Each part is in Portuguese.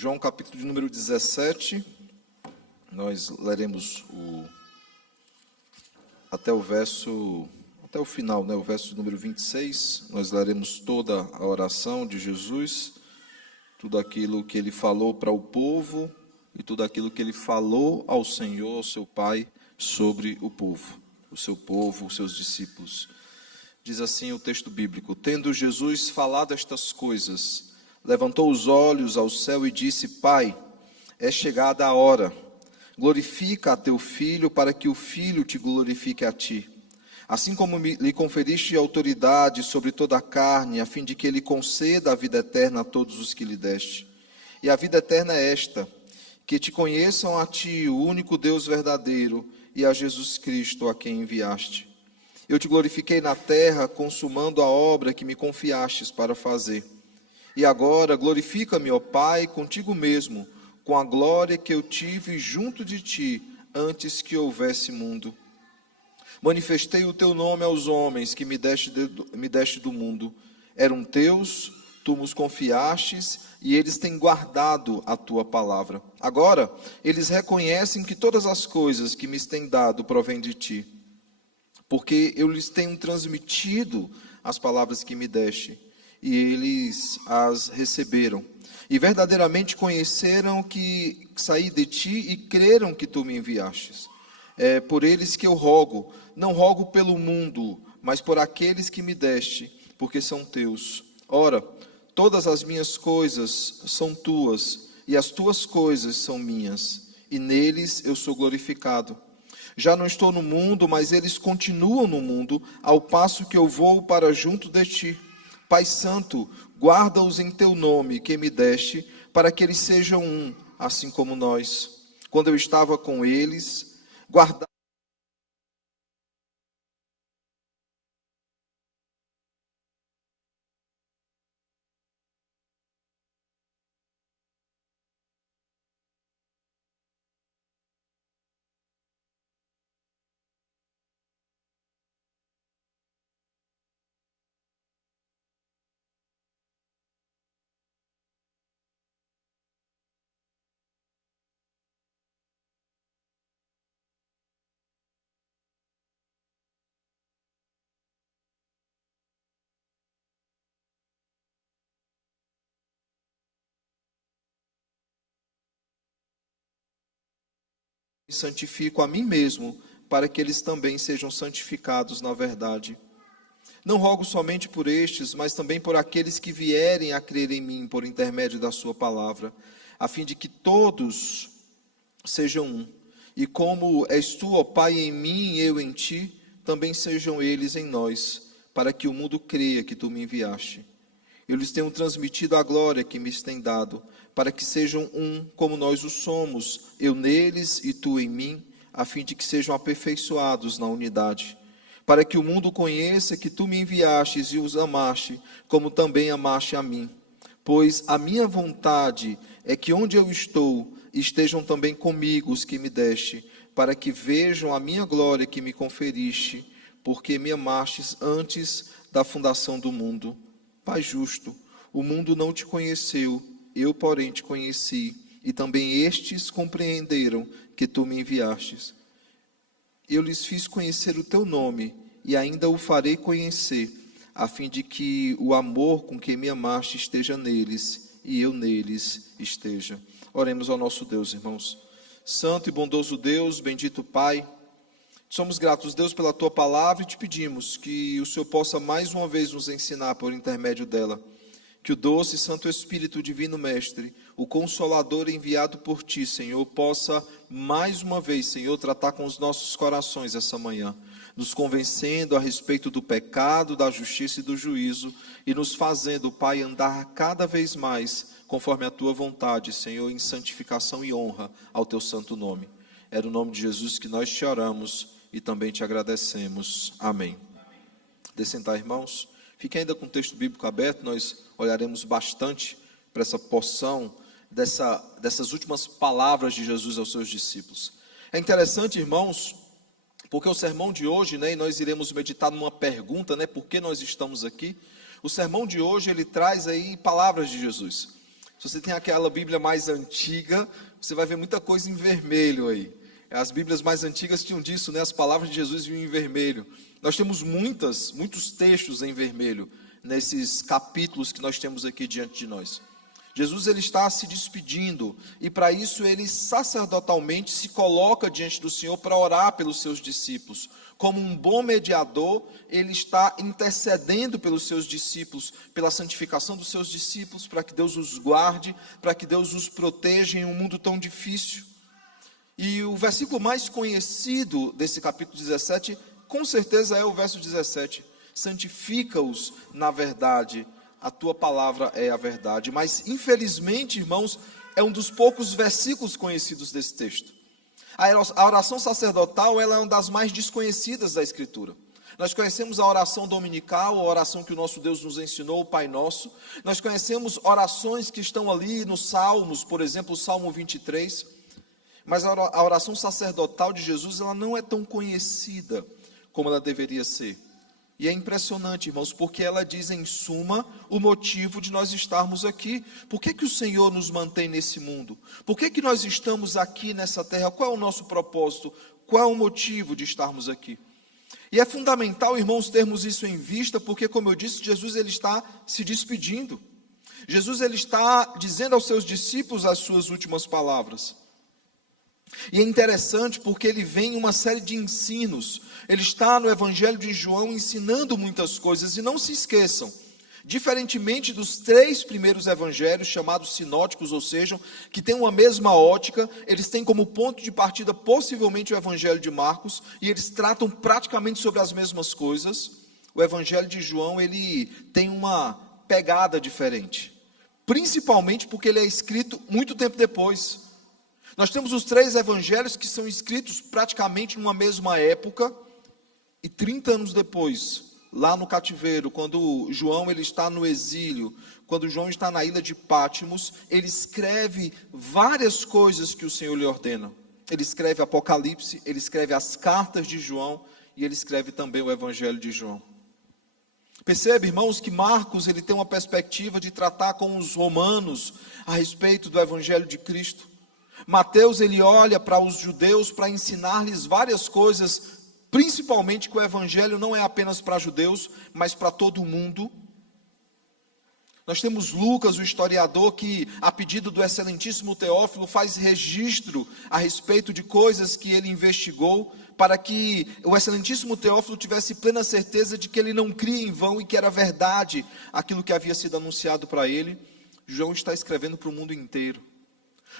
João capítulo de número 17, nós leremos até o final, o verso número 26, nós leremos toda a oração de Jesus, tudo aquilo que ele falou para o povo e tudo aquilo que ele falou ao Senhor, ao seu Pai, sobre o povo, os seus discípulos. Diz assim o texto bíblico: tendo Jesus falado estas coisas, levantou os olhos ao céu e disse: Pai, é chegada a hora, glorifica a teu Filho, para que o Filho te glorifique a ti. Assim como lhe conferiste autoridade sobre toda a carne, a fim de que ele conceda a vida eterna a todos os que lhe deste. E a vida eterna é esta: que te conheçam a ti, o único Deus verdadeiro, e a Jesus Cristo, a quem enviaste. Eu te glorifiquei na terra, consumando a obra que me confiastes para fazer. E agora glorifica-me, ó Pai, contigo mesmo, com a glória que eu tive junto de ti, antes que houvesse mundo. Manifestei o teu nome aos homens que me deste do mundo. Eram teus, tu nos confiastes, e eles têm guardado a tua palavra. Agora, eles reconhecem que todas as coisas que me têm dado provêm de ti, porque eu lhes tenho transmitido as palavras que me deste, e eles as receberam. E verdadeiramente conheceram que saí de ti e creram que tu me enviastes. É por eles que eu rogo, não rogo pelo mundo, mas por aqueles que me deste, porque são teus. Ora, todas as minhas coisas são tuas, e as tuas coisas são minhas, e neles eu sou glorificado. Já não estou no mundo, mas eles continuam no mundo, ao passo que eu vou para junto de ti. Pai Santo, guarda-os em teu nome que me deste, para que eles sejam um, assim como nós. Quando eu estava com eles, guarda e santifico a mim mesmo, para que eles também sejam santificados na verdade. Não rogo somente por estes, mas também por aqueles que vierem a crer em mim por intermédio da sua palavra, a fim de que todos sejam um. E como és tu, ó Pai, em mim e eu em ti, também sejam eles em nós, para que o mundo creia que tu me enviaste. Eu lhes tenho transmitido a glória que me tens dado, para que sejam um como nós o somos, eu neles e tu em mim, a fim de que sejam aperfeiçoados na unidade. Para que o mundo conheça que tu me enviastes e os amaste, como também amaste a mim. Pois a minha vontade é que onde eu estou, estejam também comigo os que me deste, para que vejam a minha glória que me conferiste, porque me amastes antes da fundação do mundo. Pai justo, o mundo não te conheceu, eu, porém, te conheci, e também estes compreenderam que tu me enviastes. Eu lhes fiz conhecer o teu nome, e ainda o farei conhecer, a fim de que o amor com que me amaste esteja neles, e eu neles esteja. Oremos ao nosso Deus, irmãos. Santo e bondoso Deus, bendito Pai, somos gratos, Deus, pela tua palavra e te pedimos que o Senhor possa mais uma vez nos ensinar por intermédio dela. Que o doce e santo Espírito Divino Mestre, o Consolador enviado por ti, Senhor, possa mais uma vez, Senhor, tratar com os nossos corações essa manhã, nos convencendo a respeito do pecado, da justiça e do juízo, e nos fazendo, Pai, andar cada vez mais conforme a tua vontade, Senhor, em santificação e honra ao teu santo nome. É no nome de Jesus que nós te oramos e também te agradecemos. Amém. Descentar, irmãos. Fique ainda com o texto bíblico aberto, nós olharemos bastante para essa porção dessas últimas palavras de Jesus aos seus discípulos. É interessante, irmãos, porque o sermão de hoje, e nós iremos meditar numa pergunta, por que nós estamos aqui. O sermão de hoje, ele traz aí palavras de Jesus. Se você tem aquela Bíblia mais antiga, você vai ver muita coisa em vermelho aí. As Bíblias mais antigas tinham disso, né? As palavras de Jesus vinham em vermelho. Nós temos muitos textos em vermelho, nesses capítulos que nós temos aqui diante de nós. Jesus ele está se despedindo, e para isso ele sacerdotalmente se coloca diante do Senhor para orar pelos seus discípulos. Como um bom mediador, ele está intercedendo pelos seus discípulos, pela santificação dos seus discípulos, para que Deus os guarde, para que Deus os proteja em um mundo tão difícil. E o versículo mais conhecido desse capítulo 17, com certeza é o verso 17. Santifica-os na verdade, a tua palavra é a verdade. Mas, infelizmente, irmãos, é um dos poucos versículos conhecidos desse texto. A oração sacerdotal ela é uma das mais desconhecidas da Escritura. Nós conhecemos a oração dominical, a oração que o nosso Deus nos ensinou, o Pai Nosso. Nós conhecemos orações que estão ali nos Salmos, por exemplo, o Salmo 23. Mas a oração sacerdotal de Jesus ela não é tão conhecida como ela deveria ser. E é impressionante, irmãos, porque ela diz em suma o motivo de nós estarmos aqui. Por que o Senhor nos mantém nesse mundo? Por que nós estamos aqui nessa terra? Qual é o nosso propósito? Qual é o motivo de estarmos aqui? E é fundamental, irmãos, termos isso em vista, porque, como eu disse, Jesus ele está se despedindo. Jesus ele está dizendo aos seus discípulos as suas últimas palavras. E é interessante porque ele vem em uma série de ensinos. Ele está no Evangelho de João ensinando muitas coisas. E não se esqueçam, diferentemente dos 3 primeiros evangelhos, chamados sinóticos, ou seja, que têm uma mesma ótica, eles têm como ponto de partida possivelmente o Evangelho de Marcos, e eles tratam praticamente sobre as mesmas coisas. O Evangelho de João, ele tem uma pegada diferente, principalmente porque ele é escrito muito tempo depois. Nós temos os 3 evangelhos que são escritos praticamente numa mesma época, e 30 anos depois, lá no cativeiro, quando João ele está no exílio, quando João está na ilha de Pátimos, ele escreve várias coisas que o Senhor lhe ordena. Ele escreve Apocalipse, ele escreve as cartas de João, e ele escreve também o Evangelho de João. Percebe, irmãos, que Marcos ele tem uma perspectiva de tratar com os romanos a respeito do Evangelho de Cristo. Mateus ele olha para os judeus para ensinar-lhes várias coisas, principalmente que o Evangelho não é apenas para judeus, mas para todo o mundo. Nós temos Lucas, o historiador, que a pedido do excelentíssimo Teófilo faz registro a respeito de coisas que ele investigou, para que o excelentíssimo Teófilo tivesse plena certeza de que ele não cria em vão e que era verdade aquilo que havia sido anunciado para ele. João está escrevendo para o mundo inteiro.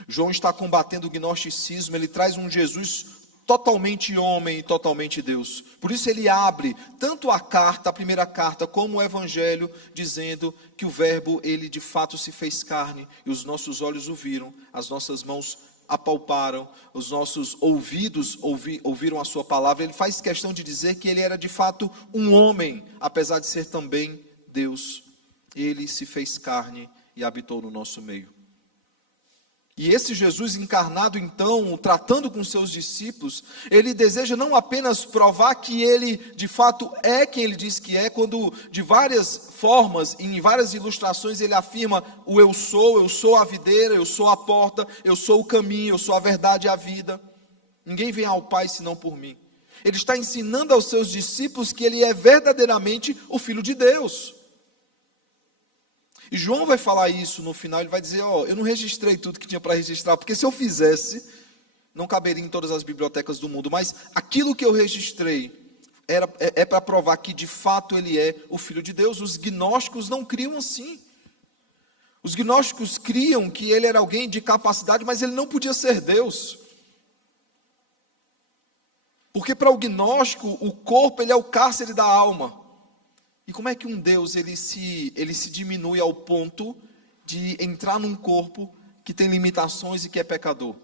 João está combatendo o gnosticismo, ele traz um Jesus totalmente homem e totalmente Deus. Por isso ele abre tanto a carta, a primeira carta, como o Evangelho, dizendo que o verbo, ele de fato se fez carne, e os nossos olhos o viram, as nossas mãos apalparam, os nossos ouvidos ouviram a sua palavra. Ele faz questão de dizer que ele era de fato um homem, apesar de ser também Deus. Ele se fez carne e habitou no nosso meio. E esse Jesus encarnado, então, tratando com seus discípulos, ele deseja não apenas provar que ele, de fato, é quem ele diz que é, quando de várias formas, em várias ilustrações, ele afirma o eu sou a videira, eu sou a porta, eu sou o caminho, eu sou a verdade e a vida. Ninguém vem ao Pai senão por mim. Ele está ensinando aos seus discípulos que ele é verdadeiramente o Filho de Deus. E João vai falar isso no final, ele vai dizer, eu não registrei tudo que tinha para registrar, porque se eu fizesse, não caberia em todas as bibliotecas do mundo, mas aquilo que eu registrei é para provar que de fato ele é o Filho de Deus. Os gnósticos não criam assim. Os gnósticos criam que ele era alguém de capacidade, mas ele não podia ser Deus. Porque para o gnóstico, o corpo ele é o cárcere da alma. E como é que um Deus ele se diminui ao ponto de entrar num corpo que tem limitações e que é pecador?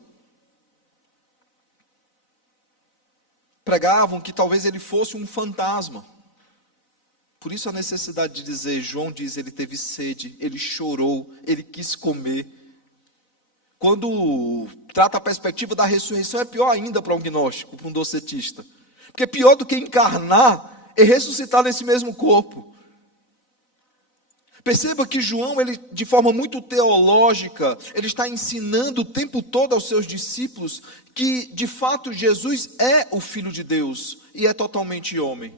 Pregavam que talvez ele fosse um fantasma. Por isso a necessidade de dizer, João diz, ele teve sede, ele chorou, ele quis comer. Quando trata a perspectiva da ressurreição, é pior ainda para um gnóstico, para um docetista. Porque pior do que encarnar é ressuscitar nesse mesmo corpo. Perceba que João, ele, de forma muito teológica, ele está ensinando o tempo todo aos seus discípulos que, de fato, Jesus é o Filho de Deus e é totalmente homem.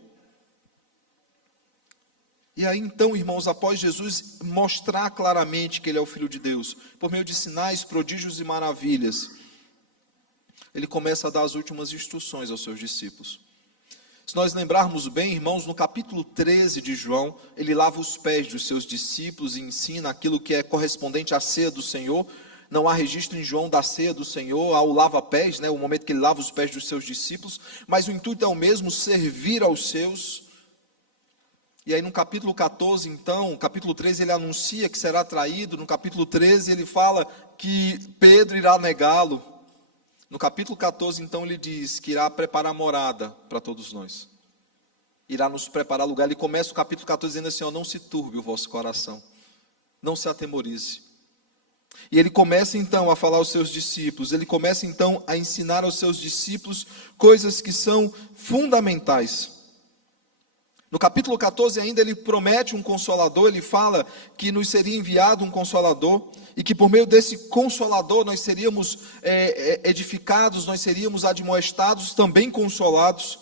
E aí então, irmãos, após Jesus mostrar claramente que ele é o Filho de Deus, por meio de sinais, prodígios e maravilhas, ele começa a dar as últimas instruções aos seus discípulos. Se nós lembrarmos bem, irmãos, no capítulo 13 de João, ele lava os pés dos seus discípulos e ensina aquilo que é correspondente à ceia do Senhor. Não há registro em João da ceia do Senhor, há o lava-pés, o momento que ele lava os pés dos seus discípulos, mas o intuito é o mesmo, servir aos seus. E aí no capítulo 14, então, capítulo 13, ele anuncia que será traído. No capítulo 13, ele fala que Pedro irá negá-lo. No capítulo 14, então, ele diz que irá preparar morada para todos nós. Irá nos preparar lugar. Ele começa o capítulo 14 dizendo assim, não se turbe o vosso coração. Não se atemorize. E ele começa então a falar aos seus discípulos. Ele começa então a ensinar aos seus discípulos coisas que são fundamentais. No capítulo 14 ainda ele promete um consolador, ele fala que nos seria enviado um consolador, e que por meio desse consolador nós seríamos edificados, nós seríamos admoestados, também consolados.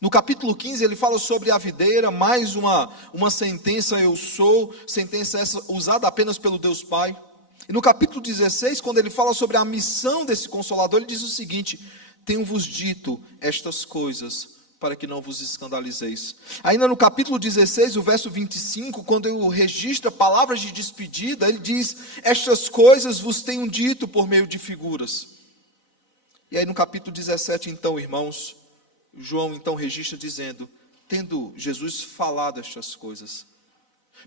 No capítulo 15 ele fala sobre a videira, mais uma sentença eu sou, sentença essa usada apenas pelo Deus Pai. E no capítulo 16, quando ele fala sobre a missão desse consolador, ele diz o seguinte, tenho-vos dito estas coisas, para que não vos escandalizeis. Ainda no capítulo 16, o verso 25, quando ele registra palavras de despedida, ele diz, estas coisas vos tenho dito por meio de figuras. E aí no capítulo 17, então, irmãos, João então registra dizendo, tendo Jesus falado estas coisas.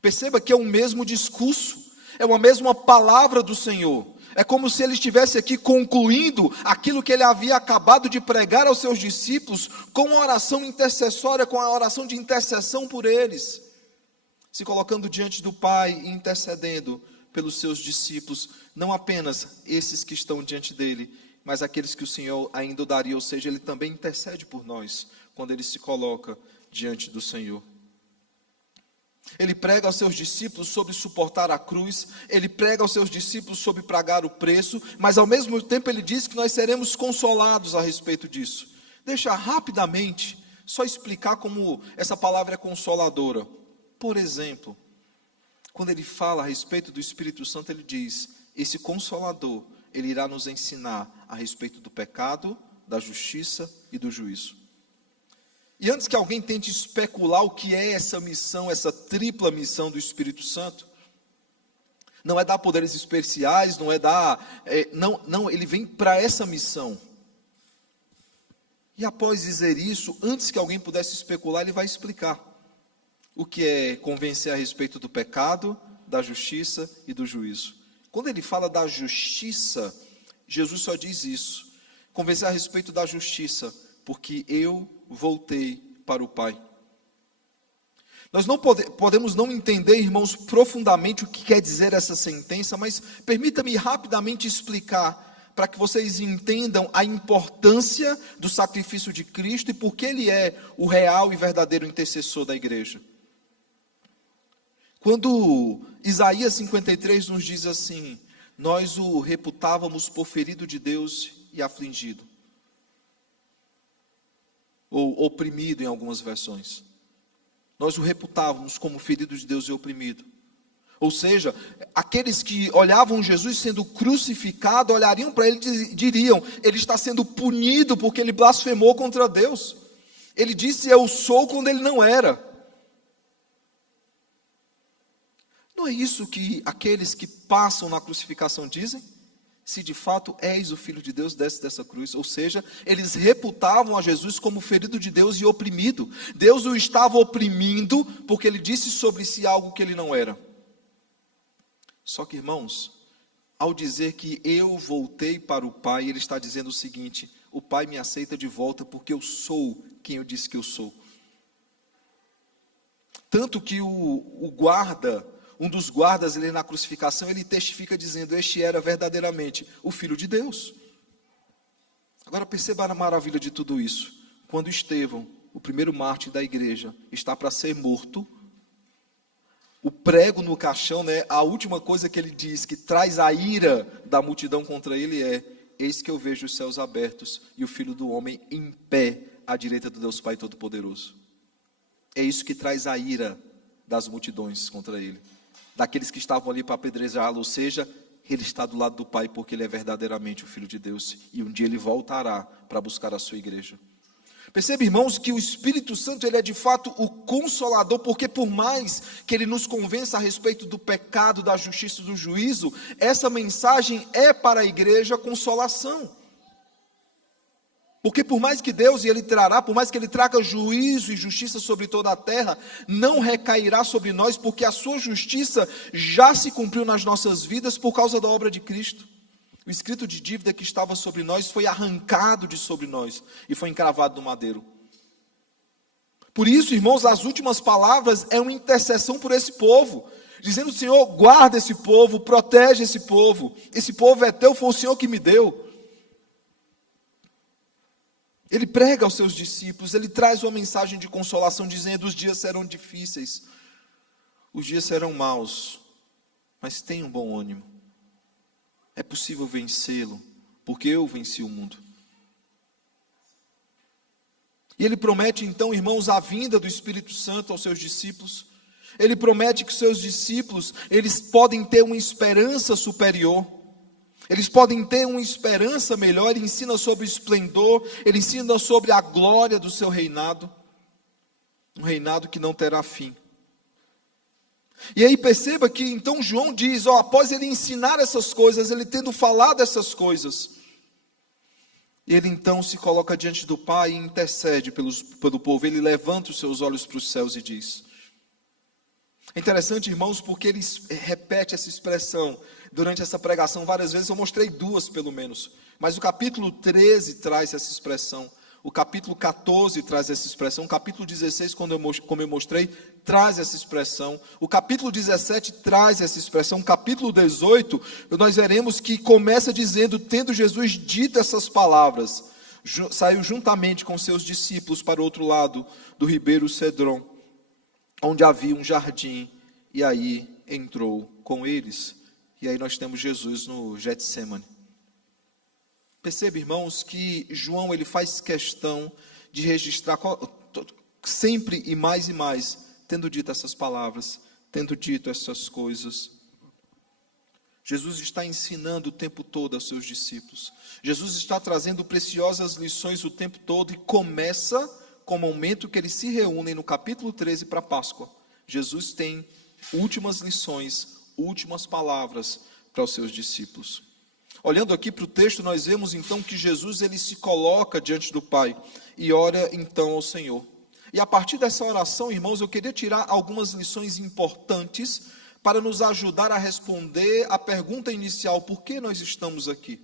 Perceba que é o mesmo discurso, é uma mesma palavra do Senhor. É como se ele estivesse aqui concluindo aquilo que ele havia acabado de pregar aos seus discípulos, com uma oração intercessória, com a oração de intercessão por eles, se colocando diante do Pai e intercedendo pelos seus discípulos, não apenas esses que estão diante dele, mas aqueles que o Senhor ainda o daria, ou seja, ele também intercede por nós, quando ele se coloca diante do Senhor. Ele prega aos seus discípulos sobre suportar a cruz, ele prega aos seus discípulos sobre pagar o preço, mas ao mesmo tempo ele diz que nós seremos consolados a respeito disso. Deixa rapidamente, só explicar como essa palavra é consoladora. Por exemplo, quando ele fala a respeito do Espírito Santo, ele diz, esse consolador, ele irá nos ensinar a respeito do pecado, da justiça e do juízo. E antes que alguém tente especular o que é essa missão, essa tripla missão do Espírito Santo, não é dar poderes especiais, não é dar, não, ele vem para essa missão. E após dizer isso, antes que alguém pudesse especular, ele vai explicar o que é convencer a respeito do pecado, da justiça e do juízo. Quando ele fala da justiça, Jesus só diz isso, convencer a respeito da justiça, porque eu voltei para o Pai. Nós não podemos não entender, irmãos, profundamente o que quer dizer essa sentença, mas permita-me rapidamente explicar, para que vocês entendam a importância do sacrifício de Cristo e por que Ele é o real e verdadeiro intercessor da igreja. Quando Isaías 53 nos diz assim, nós o reputávamos por ferido de Deus e afligido, ou oprimido em algumas versões. Nós o reputávamos como ferido de Deus e oprimido. Ou seja, aqueles que olhavam Jesus sendo crucificado, olhariam para ele e diriam, ele está sendo punido porque ele blasfemou contra Deus. Ele disse, eu sou, quando ele não era. Não é isso que aqueles que passam na crucificação dizem? Se de fato és o Filho de Deus, desce dessa cruz. Ou seja, eles reputavam a Jesus como ferido de Deus e oprimido. Deus o estava oprimindo porque ele disse sobre si algo que ele não era. Só que, irmãos, ao dizer que eu voltei para o Pai, ele está dizendo o seguinte, o Pai me aceita de volta porque eu sou quem eu disse que eu sou. Tanto que o guarda, um dos guardas ali na crucificação, ele testifica dizendo, este era verdadeiramente o Filho de Deus. Agora perceba a maravilha de tudo isso. Quando Estevão, o primeiro mártir da igreja, está para ser morto, o prego no caixão, né, a última coisa que ele diz, que traz a ira da multidão contra ele é: eis que eu vejo os céus abertos e o Filho do Homem em pé à direita do Deus Pai Todo-Poderoso. É isso que traz a ira das multidões contra ele, daqueles que estavam ali para apedrejá-lo. Ou seja, ele está do lado do Pai porque ele é verdadeiramente o Filho de Deus, e um dia ele voltará para buscar a sua igreja. Percebe, irmãos, que o Espírito Santo, ele é de fato o Consolador, porque por mais que ele nos convença a respeito do pecado, da justiça e do juízo, essa mensagem é para a igreja consolação. Porque por mais que Deus, e Ele trará, por mais que Ele traga juízo e justiça sobre toda a terra, não recairá sobre nós, porque a sua justiça já se cumpriu nas nossas vidas por causa da obra de Cristo. O escrito de dívida que estava sobre nós foi arrancado de sobre nós e foi encravado no madeiro. Por isso, irmãos, as últimas palavras é uma intercessão por esse povo, dizendo: Senhor, guarda esse povo, protege esse povo é teu, foi o Senhor que me deu. Ele prega aos seus discípulos, ele traz uma mensagem de consolação, dizendo: os dias serão difíceis, os dias serão maus, mas tenham bom ânimo. É possível vencê-lo, porque eu venci o mundo. E ele promete então, irmãos, a vinda do Espírito Santo aos seus discípulos. Ele promete que os seus discípulos, eles podem ter uma esperança superior. Eles podem ter uma esperança melhor. Ele ensina sobre o esplendor, ele ensina sobre a glória do seu reinado. Um reinado que não terá fim. E aí perceba que então João diz, após ele ensinar essas coisas, ele tendo falado essas coisas, ele então se coloca diante do Pai e intercede pelo povo. Ele levanta os seus olhos para os céus e diz. É interessante, irmãos, porque ele repete essa expressão durante essa pregação várias vezes. Eu mostrei duas pelo menos, mas o capítulo 13 traz essa expressão. O capítulo 14 traz essa expressão. O capítulo 16, como eu mostrei, traz essa expressão. O capítulo 17 traz essa expressão. O capítulo 18, nós veremos que começa dizendo: tendo Jesus dito essas palavras, saiu juntamente com seus discípulos para o outro lado do ribeiro Cedron, onde havia um jardim, e aí entrou com eles. E aí nós temos Jesus no Getsemane. Perceba, irmãos, que João ele faz questão de registrar sempre e mais, tendo dito essas palavras, tendo dito essas coisas. Jesus está ensinando o tempo todo aos seus discípulos. Jesus está trazendo preciosas lições o tempo todo, e começa com o momento que eles se reúnem no capítulo 13 para a Páscoa. Jesus tem últimas lições, últimas palavras para os seus discípulos. Olhando aqui para o texto, nós vemos então que Jesus ele se coloca diante do Pai e ora então ao Senhor. E a partir dessa oração, irmãos, eu queria tirar algumas lições importantes para nos ajudar a responder a pergunta inicial: por que nós estamos aqui?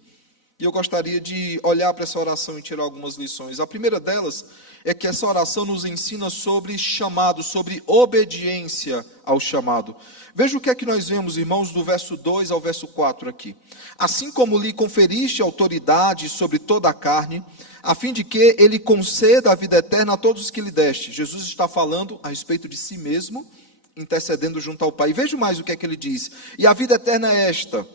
E eu gostaria de olhar para essa oração e tirar algumas lições. A primeira delas é que essa oração nos ensina sobre chamado, sobre obediência ao chamado. Veja o que é que nós vemos, irmãos, do verso 2 ao verso 4 aqui. Assim como lhe conferiste autoridade sobre toda a carne, a fim de que ele conceda a vida eterna a todos os que lhe deste. Jesus está falando a respeito de si mesmo, intercedendo junto ao Pai. Veja mais o que é que ele diz. E a vida eterna é esta: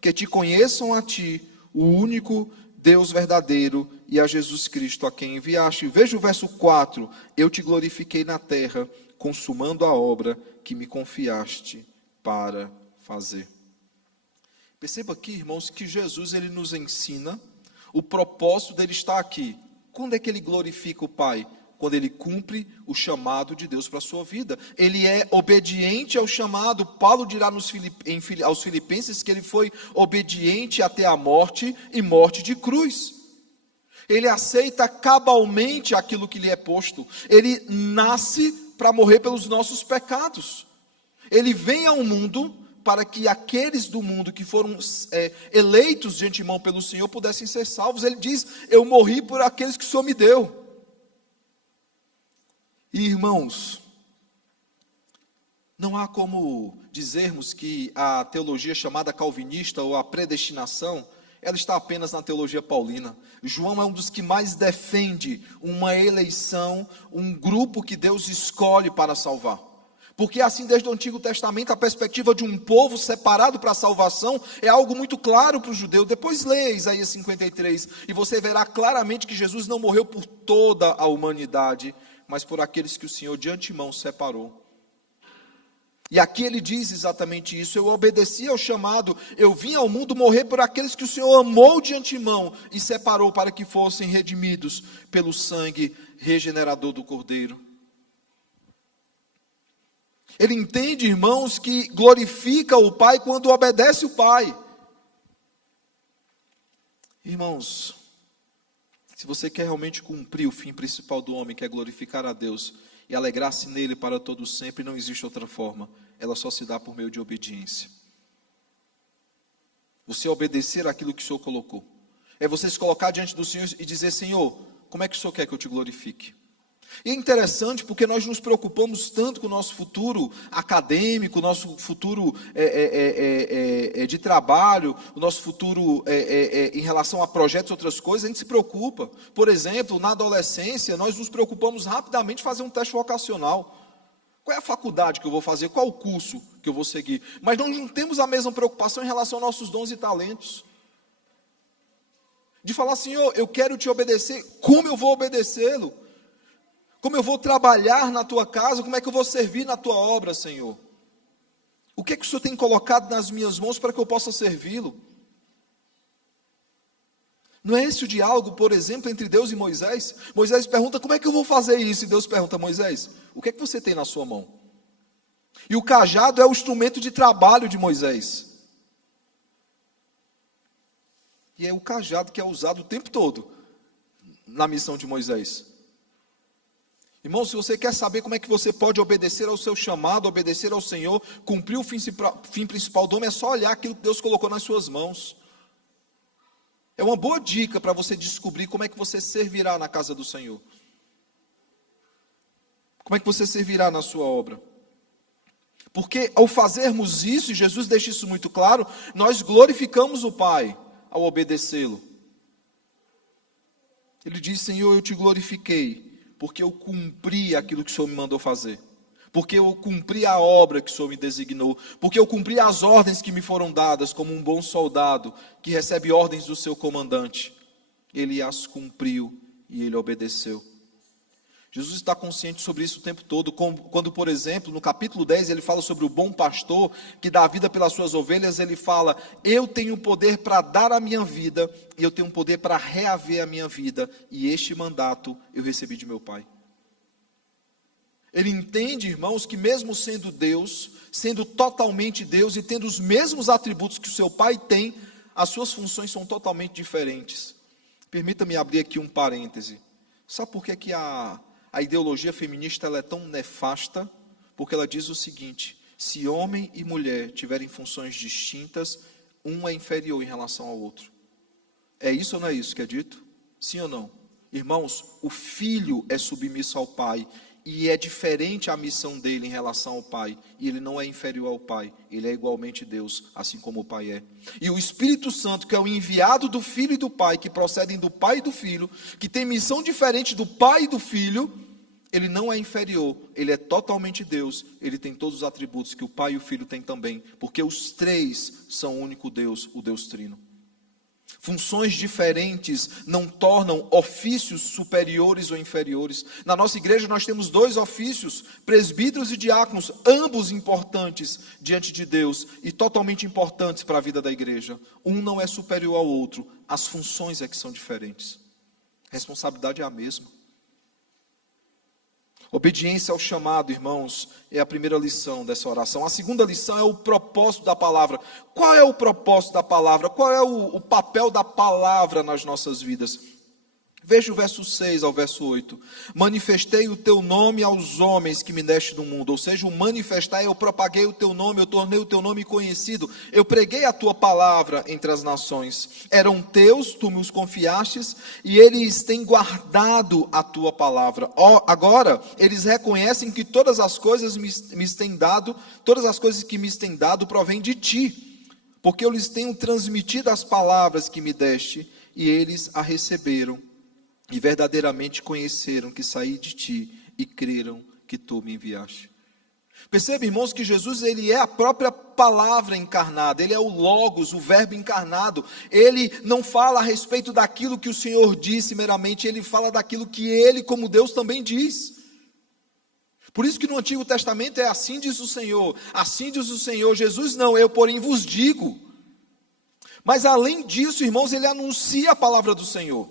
que te conheçam a ti, o único Deus verdadeiro, e a Jesus Cristo a quem enviaste. Veja o verso 4. Eu te glorifiquei na terra, consumando a obra que me confiaste para fazer. Perceba aqui, irmãos, que Jesus ele nos ensina o propósito dele estar aqui. Quando é que ele glorifica o Pai? Quando ele cumpre o chamado de Deus para a sua vida. Ele é obediente ao chamado. Paulo dirá aos Filipenses que ele foi obediente até a morte, e morte de cruz. Ele aceita cabalmente aquilo que lhe é posto. Ele nasce para morrer pelos nossos pecados. Ele vem ao mundo para que aqueles do mundo que foram eleitos de antemão pelo Senhor pudessem ser salvos. Ele diz: eu morri por aqueles que o Senhor me deu. E, irmãos, não há como dizermos que a teologia chamada calvinista ou a predestinação, ela está apenas na teologia paulina. João é um dos que mais defende uma eleição, um grupo que Deus escolhe para salvar. Porque assim, desde o Antigo Testamento, a perspectiva de um povo separado para a salvação é algo muito claro para o judeu. Depois leia Isaías 53 e você verá claramente que Jesus não morreu por toda a humanidade, mas por aqueles que o Senhor de antemão separou. E aqui ele diz exatamente isso: eu obedeci ao chamado, eu vim ao mundo morrer por aqueles que o Senhor amou de antemão e separou para que fossem redimidos pelo sangue regenerador do Cordeiro. Ele entende, irmãos, que glorifica o Pai quando obedece o Pai. Irmãos, se você quer realmente cumprir o fim principal do homem, que é glorificar a Deus e alegrar-se nele para todo sempre, não existe outra forma. Ela só se dá por meio de obediência. Você obedecer aquilo que o Senhor colocou. É você se colocar diante do Senhor e dizer: Senhor, como é que o Senhor quer que eu te glorifique? E é interessante porque nós nos preocupamos tanto com o nosso futuro acadêmico, nosso futuro de trabalho, o nosso futuro em relação a projetos e outras coisas, a gente se preocupa. Por exemplo, na adolescência, nós nos preocupamos rapidamente em fazer um teste vocacional. Qual é a faculdade que eu vou fazer? Qual o curso que eu vou seguir? Mas nós não temos a mesma preocupação em relação aos nossos dons e talentos. De falar: Senhor, eu quero te obedecer, como eu vou obedecê-lo? Como eu vou trabalhar na tua casa? Como é que eu vou servir na tua obra, Senhor? O que é que o Senhor tem colocado nas minhas mãos para que eu possa servi-lo? Não é esse o diálogo, por exemplo, entre Deus e Moisés? Moisés pergunta: como é que eu vou fazer isso? E Deus pergunta: Moisés, o que é que você tem na sua mão? E o cajado é o instrumento de trabalho de Moisés. E é o cajado que é usado o tempo todo na missão de Moisés. Irmão, se você quer saber como é que você pode obedecer ao seu chamado, obedecer ao Senhor, cumprir o fim principal do homem, é só olhar aquilo que Deus colocou nas suas mãos. É uma boa dica para você descobrir como é que você servirá na casa do Senhor. Como é que você servirá na sua obra? Porque ao fazermos isso, e Jesus deixa isso muito claro, nós glorificamos o Pai ao obedecê-lo. Ele diz: Senhor, eu te glorifiquei, porque eu cumpri aquilo que o Senhor me mandou fazer. Porque eu cumpri a obra que o Senhor me designou. Porque eu cumpri as ordens que me foram dadas, como um bom soldado que recebe ordens do seu comandante. Ele as cumpriu e ele obedeceu. Jesus está consciente sobre isso o tempo todo, quando, por exemplo, no capítulo 10, ele fala sobre o bom pastor, que dá a vida pelas suas ovelhas. Ele fala: eu tenho poder para dar a minha vida, e eu tenho poder para reaver a minha vida, e este mandato eu recebi de meu Pai. Ele entende, irmãos, que mesmo sendo Deus, sendo totalmente Deus, e tendo os mesmos atributos que o seu Pai tem, as suas funções são totalmente diferentes. Permita-me abrir aqui um parêntese. Sabe por que a ideologia feminista ela é tão nefasta? Porque ela diz o seguinte: se homem e mulher tiverem funções distintas, um é inferior em relação ao outro. É isso ou não é isso que é dito? Sim ou não? Irmãos, o filho é submisso ao pai, e é diferente a missão dele em relação ao pai, e ele não é inferior ao pai, ele é igualmente Deus, assim como o pai é. E o Espírito Santo, que é o enviado do filho e do pai, que procedem do pai e do filho, que tem missão diferente do pai e do filho, ele não é inferior, ele é totalmente Deus, ele tem todos os atributos que o pai e o filho têm também, porque os três são o único Deus, o Deus Trino. Funções diferentes não tornam ofícios superiores ou inferiores. Na nossa igreja nós temos 2 ofícios, presbíteros e diáconos, ambos importantes diante de Deus e totalmente importantes para a vida da igreja. Um não é superior ao outro, as funções é que são diferentes. A responsabilidade é a mesma. Obediência ao chamado, irmãos, é a primeira lição dessa oração. A segunda lição é o propósito da palavra. Qual é o propósito da palavra? Qual é o papel da palavra nas nossas vidas? Veja o verso 6 ao verso 8. Manifestei o teu nome aos homens que me deste do mundo. Ou seja, o manifestar, eu propaguei o teu nome, eu tornei o teu nome conhecido. Eu preguei a tua palavra entre as nações. Eram teus, tu me os confiastes, e eles têm guardado a tua palavra. Agora, eles reconhecem que todas as coisas me têm dado, todas as coisas que me têm dado provêm de ti. Porque eu lhes tenho transmitido as palavras que me deste, e eles a receberam. E verdadeiramente conheceram que saí de ti e creram que tu me enviaste. Perceba, irmãos, que Jesus, ele é a própria palavra encarnada, ele é o Logos, o verbo encarnado. Ele não fala a respeito daquilo que o Senhor disse meramente, ele fala daquilo que ele, como Deus, também diz. Por isso que no Antigo Testamento é assim diz o Senhor, assim diz o Senhor. Jesus não, eu porém vos digo. Mas além disso, irmãos, ele anuncia a palavra do Senhor.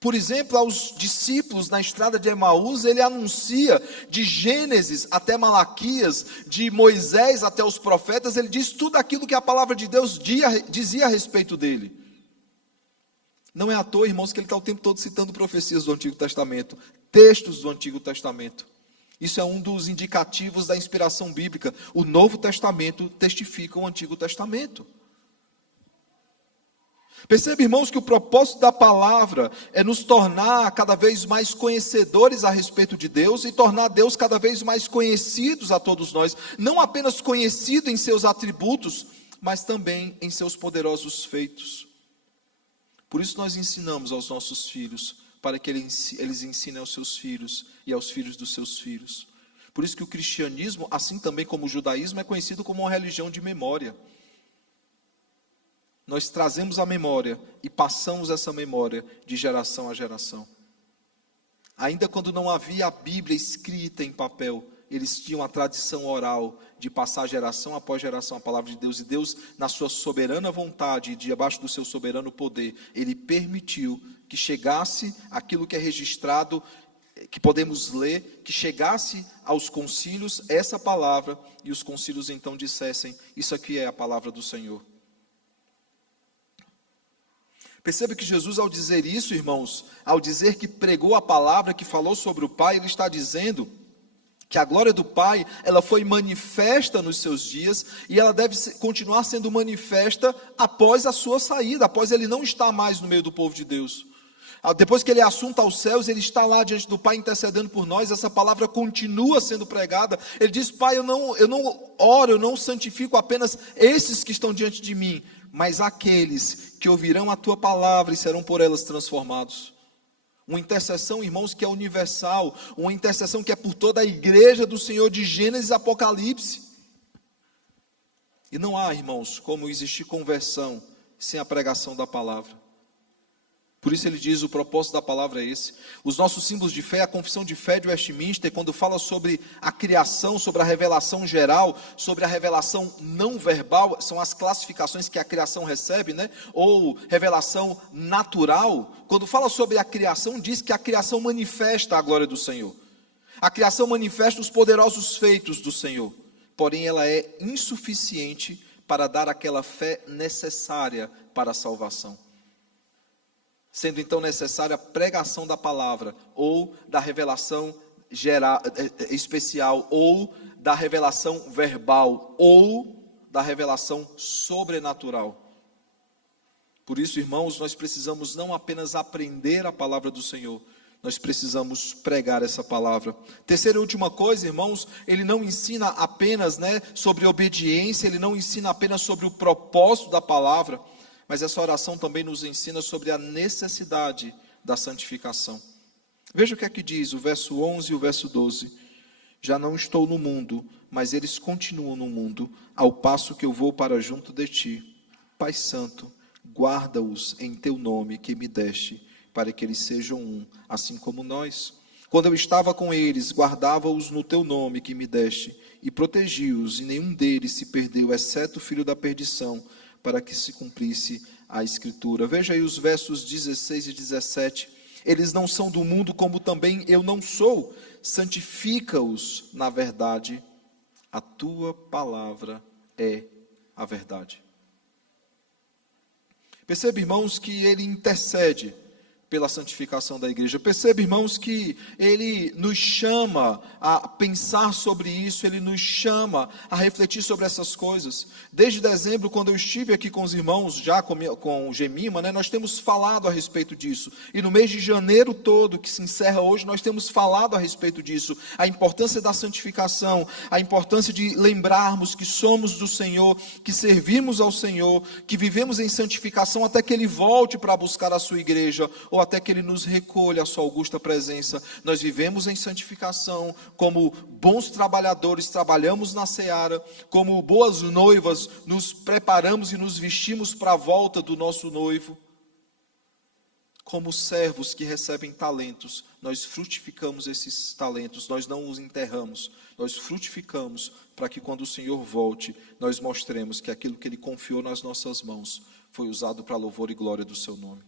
Por exemplo, aos discípulos na estrada de Emaús, ele anuncia de Gênesis até Malaquias, de Moisés até os profetas, ele diz tudo aquilo que a palavra de Deus dizia a respeito dele. Não é à toa, irmãos, que ele está o tempo todo citando profecias do Antigo Testamento, textos do Antigo Testamento. Isso é um dos indicativos da inspiração bíblica. O Novo Testamento testifica o Antigo Testamento. Perceba, irmãos, que o propósito da palavra é nos tornar cada vez mais conhecedores a respeito de Deus e tornar Deus cada vez mais conhecidos a todos nós. Não apenas conhecido em seus atributos, mas também em seus poderosos feitos. Por isso nós ensinamos aos nossos filhos, para que eles ensinem aos seus filhos e aos filhos dos seus filhos. Por isso que o cristianismo, assim também como o judaísmo, é conhecido como uma religião de memória. Nós trazemos a memória e passamos essa memória de geração a geração. Ainda quando não havia a Bíblia escrita em papel, eles tinham a tradição oral de passar geração após geração a palavra de Deus. E Deus, na sua soberana vontade, debaixo do seu soberano poder, Ele permitiu que chegasse aquilo que é registrado, que podemos ler, que chegasse aos concílios essa palavra, e os concílios então dissessem, isso aqui é a palavra do Senhor. Perceba que Jesus, ao dizer isso, irmãos, ao dizer que pregou a palavra, que falou sobre o Pai, Ele está dizendo que a glória do Pai, ela foi manifesta nos seus dias, e ela deve continuar sendo manifesta após a sua saída, após Ele não estar mais no meio do povo de Deus. Depois que Ele é assunto aos céus, Ele está lá diante do Pai intercedendo por nós, essa palavra continua sendo pregada. Ele diz, Pai, eu não oro, eu não santifico apenas esses que estão diante de mim, mas aqueles que ouvirão a Tua palavra e serão por elas transformados. Uma intercessão, irmãos, que é universal, uma intercessão que é por toda a igreja do Senhor, de Gênesis a Apocalipse. E não há, irmãos, como existir conversão sem a pregação da palavra. Por isso ele diz, o propósito da palavra é esse. Os nossos símbolos de fé, a confissão de fé de Westminster, quando fala sobre a criação, sobre a revelação geral, sobre a revelação não verbal, são as classificações que a criação recebe, né? Ou revelação natural. Quando fala sobre a criação, diz que a criação manifesta a glória do Senhor. A criação manifesta os poderosos feitos do Senhor. Porém, ela é insuficiente para dar aquela fé necessária para a salvação. Sendo então necessária a pregação da palavra, ou da revelação especial, ou da revelação verbal, ou da revelação sobrenatural. Por isso, irmãos, nós precisamos não apenas aprender a palavra do Senhor, nós precisamos pregar essa palavra. Terceira e última coisa, irmãos, ele não ensina apenas, sobre obediência, ele não ensina apenas sobre o propósito da palavra, mas essa oração também nos ensina sobre a necessidade da santificação. Veja o que é que diz o verso 11 e o verso 12. Já não estou no mundo, mas eles continuam no mundo, ao passo que eu vou para junto de ti. Pai Santo, guarda-os em teu nome que me deste, para que eles sejam um, assim como nós. Quando eu estava com eles, guardava-os no teu nome que me deste, e protegi-os, e nenhum deles se perdeu, exceto o filho da perdição, para que se cumprisse a Escritura. Veja aí os versos 16 e 17. Eles não são do mundo, como também eu não sou. Santifica-os na verdade. A tua palavra é a verdade. Perceba, irmãos, que ele intercede pela santificação da igreja. Perceba, irmãos, que ele nos chama a pensar sobre isso, ele nos chama a refletir sobre essas coisas. Desde dezembro, quando eu estive aqui com os irmãos, já com o Gemima, nós temos falado a respeito disso. E no mês de janeiro todo, que se encerra hoje, nós temos falado a respeito disso. A importância da santificação, a importância de lembrarmos que somos do Senhor, que servimos ao Senhor, que vivemos em santificação até que Ele volte para buscar a sua igreja, ou até que Ele nos recolha à sua augusta presença. Nós vivemos em santificação, como bons trabalhadores, trabalhamos na seara, como boas noivas, nos preparamos e nos vestimos para a volta do nosso noivo. Como servos que recebem talentos, nós frutificamos esses talentos, nós não os enterramos, nós frutificamos para que quando o Senhor volte, nós mostremos que aquilo que Ele confiou nas nossas mãos foi usado para louvor e glória do seu nome.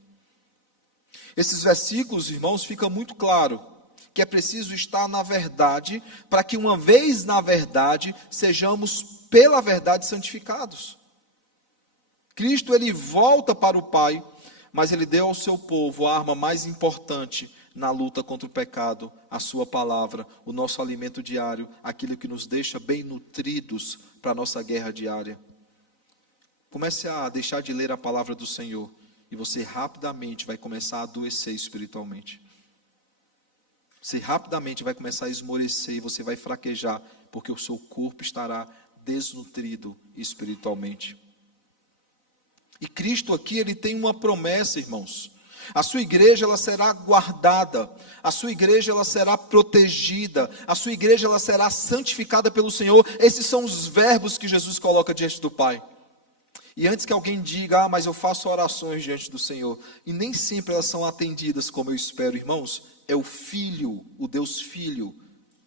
Esses versículos, irmãos, fica muito claro que é preciso estar na verdade, para que uma vez na verdade, sejamos pela verdade santificados. Cristo, Ele volta para o Pai, mas Ele deu ao seu povo a arma mais importante na luta contra o pecado, a sua palavra, o nosso alimento diário, aquilo que nos deixa bem nutridos para a nossa guerra diária. Comece a deixar de ler a palavra do Senhor, e você rapidamente vai começar a adoecer espiritualmente. Você rapidamente vai começar a esmorecer, e você vai fraquejar, porque o seu corpo estará desnutrido espiritualmente. E Cristo aqui, Ele tem uma promessa, irmãos. A sua igreja, ela será guardada. A sua igreja, ela será protegida. A sua igreja, ela será santificada pelo Senhor. Esses são os verbos que Jesus coloca diante do Pai. E antes que alguém diga, mas eu faço orações diante do Senhor, e nem sempre elas são atendidas como eu espero, irmãos, é o Filho, o Deus Filho,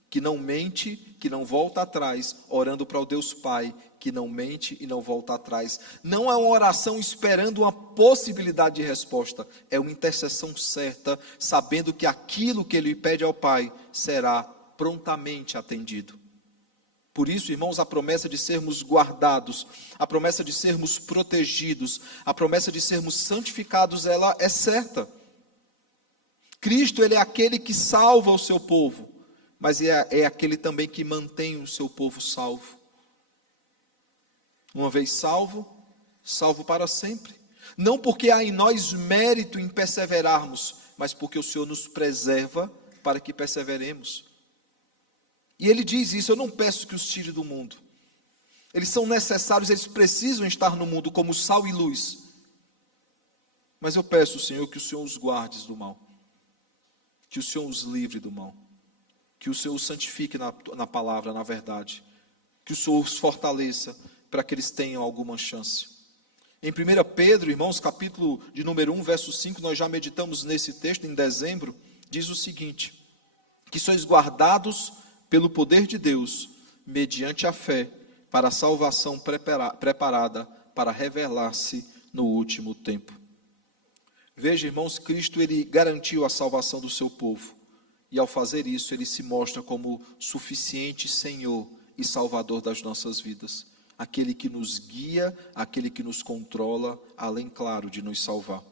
que não mente, que não volta atrás, orando para o Deus Pai, que não mente e não volta atrás. Não é uma oração esperando uma possibilidade de resposta, é uma intercessão certa, sabendo que aquilo que ele pede ao Pai será prontamente atendido. Por isso, irmãos, a promessa de sermos guardados, a promessa de sermos protegidos, a promessa de sermos santificados, ela é certa. Cristo, Ele é aquele que salva o seu povo, mas é aquele também que mantém o seu povo salvo. Uma vez salvo, salvo para sempre. Não porque há em nós mérito em perseverarmos, mas porque o Senhor nos preserva para que perseveremos. E Ele diz isso, eu não peço que os tire do mundo. Eles são necessários, eles precisam estar no mundo como sal e luz. Mas eu peço, Senhor, que o Senhor os guarde do mal. Que o Senhor os livre do mal. Que o Senhor os santifique na palavra, na verdade. Que o Senhor os fortaleça para que eles tenham alguma chance. Em 1 Pedro, irmãos, capítulo de número 1, verso 5, nós já meditamos nesse texto em dezembro, diz o seguinte: que sois guardados pelo poder de Deus, mediante a fé, para a salvação preparada para revelar-se no último tempo. Veja, irmãos, Cristo, Ele garantiu a salvação do seu povo. E ao fazer isso, Ele se mostra como suficiente Senhor e Salvador das nossas vidas. Aquele que nos guia, aquele que nos controla, além, claro, de nos salvar.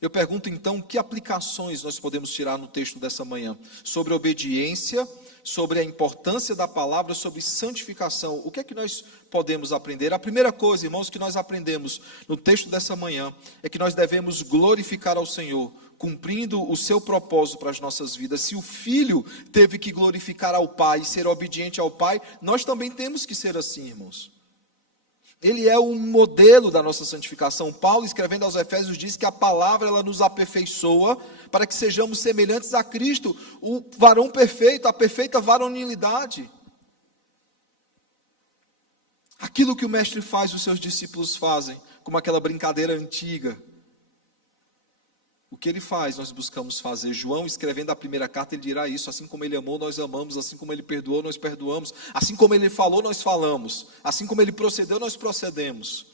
Eu pergunto então, que aplicações nós podemos tirar no texto dessa manhã? Sobre obediência, sobre a importância da palavra, sobre santificação. O que é que nós podemos aprender? A primeira coisa, irmãos, que nós aprendemos no texto dessa manhã, é que nós devemos glorificar ao Senhor, cumprindo o seu propósito para as nossas vidas. Se o Filho teve que glorificar ao Pai e ser obediente ao Pai, nós também temos que ser assim, irmãos. Ele é um modelo da nossa santificação. Paulo, escrevendo aos Efésios, diz que a palavra ela nos aperfeiçoa para que sejamos semelhantes a Cristo, o varão perfeito, a perfeita varonilidade. Aquilo que o mestre faz, os seus discípulos fazem, como aquela brincadeira antiga. O que ele faz, nós buscamos fazer. João, escrevendo a primeira carta, ele dirá isso: assim como ele amou, nós amamos; assim como ele perdoou, nós perdoamos; assim como ele falou, nós falamos; assim como ele procedeu, nós procedemos;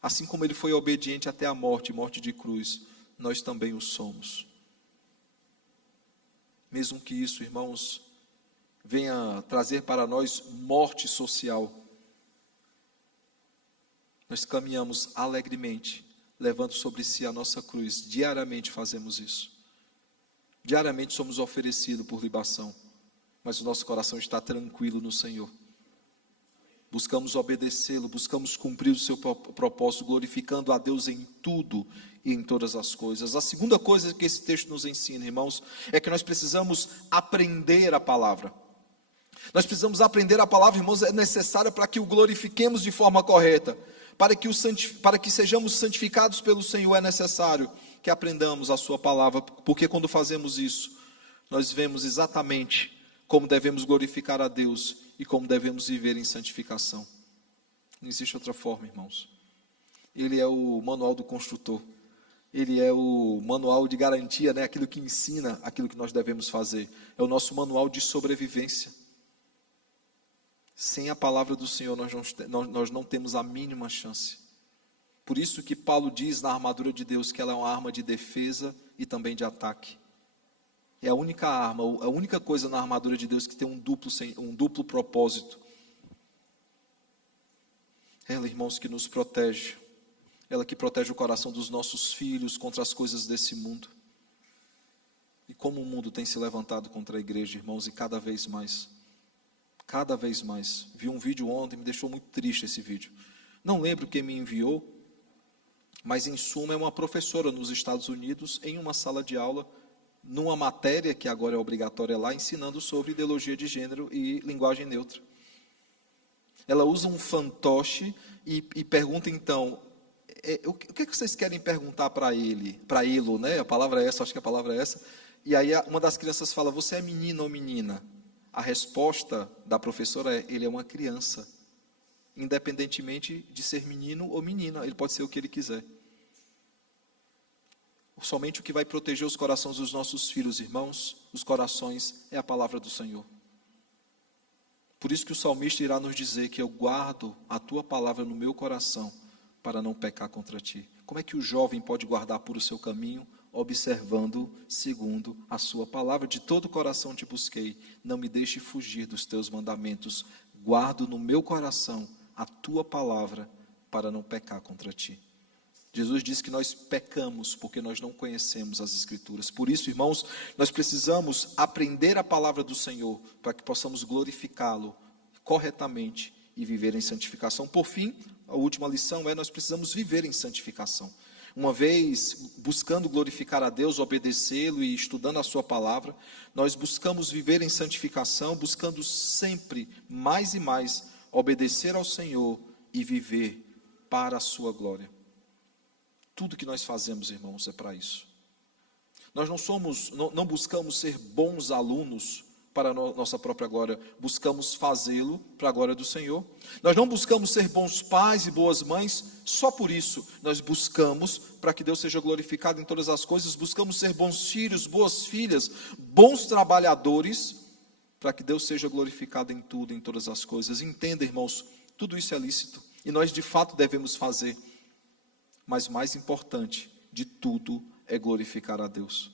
assim como ele foi obediente até a morte, morte de cruz, nós também o somos. Mesmo que isso, irmãos, venha trazer para nós morte social, nós caminhamos alegremente, levando sobre si a nossa cruz. Diariamente fazemos isso. Diariamente somos oferecidos por libação, mas o nosso coração está tranquilo no Senhor. Buscamos obedecê-lo, buscamos cumprir o seu propósito, glorificando a Deus em tudo e em todas as coisas. A segunda coisa que esse texto nos ensina, irmãos, é que nós precisamos aprender a palavra. Nós precisamos aprender a palavra, irmãos, é necessária para que o glorifiquemos de forma correta. Para que sejamos santificados pelo Senhor é necessário que aprendamos a sua palavra, porque quando fazemos isso, nós vemos exatamente como devemos glorificar a Deus e como devemos viver em santificação. Não existe outra forma, irmãos. Ele é o manual do construtor. Ele é o manual de garantia, né? Aquilo que ensina aquilo que nós devemos fazer. É o nosso manual de sobrevivência. Sem a palavra do Senhor, nós não temos a mínima chance. Por isso que Paulo diz na armadura de Deus que ela é uma arma de defesa e também de ataque. É a única arma, a única coisa na armadura de Deus que tem um duplo propósito. Ela, irmãos, que nos protege. Ela que protege o coração dos nossos filhos contra as coisas desse mundo. E como o mundo tem se levantado contra a igreja, irmãos, e cada vez mais. Cada vez mais. Vi um vídeo ontem, me deixou muito triste esse vídeo. Não lembro quem me enviou, mas em suma é uma professora nos Estados Unidos, em uma sala de aula, numa matéria que agora é obrigatória lá, ensinando sobre ideologia de gênero e linguagem neutra. Ela usa um fantoche e pergunta então, o que vocês querem perguntar para ele? Para ele, né? A palavra é essa, acho que a palavra é essa. E aí uma das crianças fala, você é menino ou menina? A resposta da professora é, ele é uma criança. Independentemente de ser menino ou menina, ele pode ser o que ele quiser. Somente o que vai proteger os corações dos nossos filhos, irmãos, os corações, é a palavra do Senhor. Por isso que o salmista irá nos dizer que eu guardo a tua palavra no meu coração para não pecar contra ti. Como é que o jovem pode guardar por o seu caminho? Observando segundo a sua palavra. De todo o coração te busquei, não me deixe fugir dos teus mandamentos. Guardo no meu coração a tua palavra para não pecar contra ti. Jesus disse que nós pecamos porque nós não conhecemos as Escrituras. Por isso, irmãos, nós precisamos aprender a palavra do Senhor para que possamos glorificá-lo corretamente e viver em santificação. Por fim, a última lição é nós precisamos viver em santificação. Uma vez buscando glorificar a Deus, obedecê-lo e estudando a sua palavra, nós buscamos viver em santificação, buscando sempre mais e mais obedecer ao Senhor e viver para a sua glória. Tudo que nós fazemos, irmãos, é para isso. Nós não buscamos ser bons alunos para a nossa própria glória, buscamos fazê-lo para a glória do Senhor. Nós não buscamos ser bons pais e boas mães só por isso. Nós buscamos para que Deus seja glorificado em todas as coisas, buscamos ser bons filhos, boas filhas, bons trabalhadores, para que Deus seja glorificado em tudo, em todas as coisas. Entenda, irmãos, tudo isso é lícito e nós de fato devemos fazer. Mas mais importante de tudo é glorificar a Deus.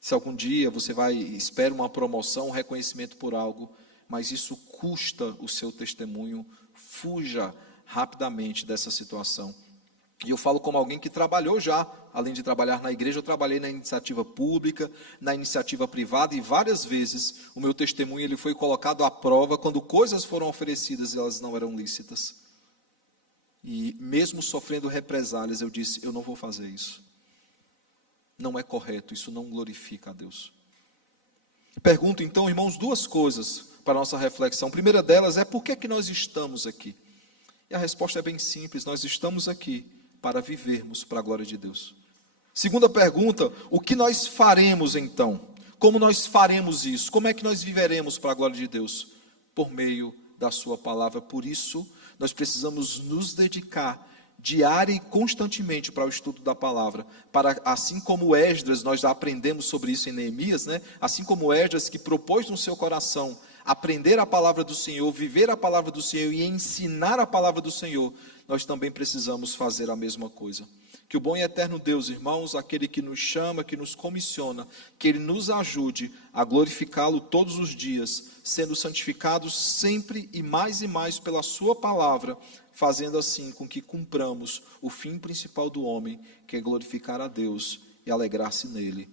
Se algum dia você espera uma promoção, um reconhecimento por algo, mas isso custa o seu testemunho, fuja rapidamente dessa situação. E eu falo como alguém que trabalhou já, além de trabalhar na igreja, eu trabalhei na iniciativa pública, na iniciativa privada, e várias vezes o meu testemunho ele foi colocado à prova quando coisas foram oferecidas e elas não eram lícitas. E mesmo sofrendo represálias, eu disse, eu não vou fazer isso. Não é correto, isso não glorifica a Deus. Pergunto então, irmãos, duas coisas para a nossa reflexão. A primeira delas é, por que que nós estamos aqui? E a resposta é bem simples, nós estamos aqui para vivermos para a glória de Deus. Segunda pergunta, o que nós faremos então? Como nós faremos isso? Como é que nós viveremos para a glória de Deus? Por meio da sua palavra. Por isso, nós precisamos nos dedicar diária e constantemente para o estudo da palavra, para, assim como Esdras, nós já aprendemos sobre isso em Neemias, né? Assim como Esdras que propôs no seu coração aprender a palavra do Senhor, viver a palavra do Senhor e ensinar a palavra do Senhor, nós também precisamos fazer a mesma coisa. Que o bom e eterno Deus, irmãos, aquele que nos chama, que nos comissiona, que Ele nos ajude a glorificá-lo todos os dias, sendo santificados sempre e mais pela sua palavra, fazendo assim com que cumpramos o fim principal do homem, que é glorificar a Deus e alegrar-se nele.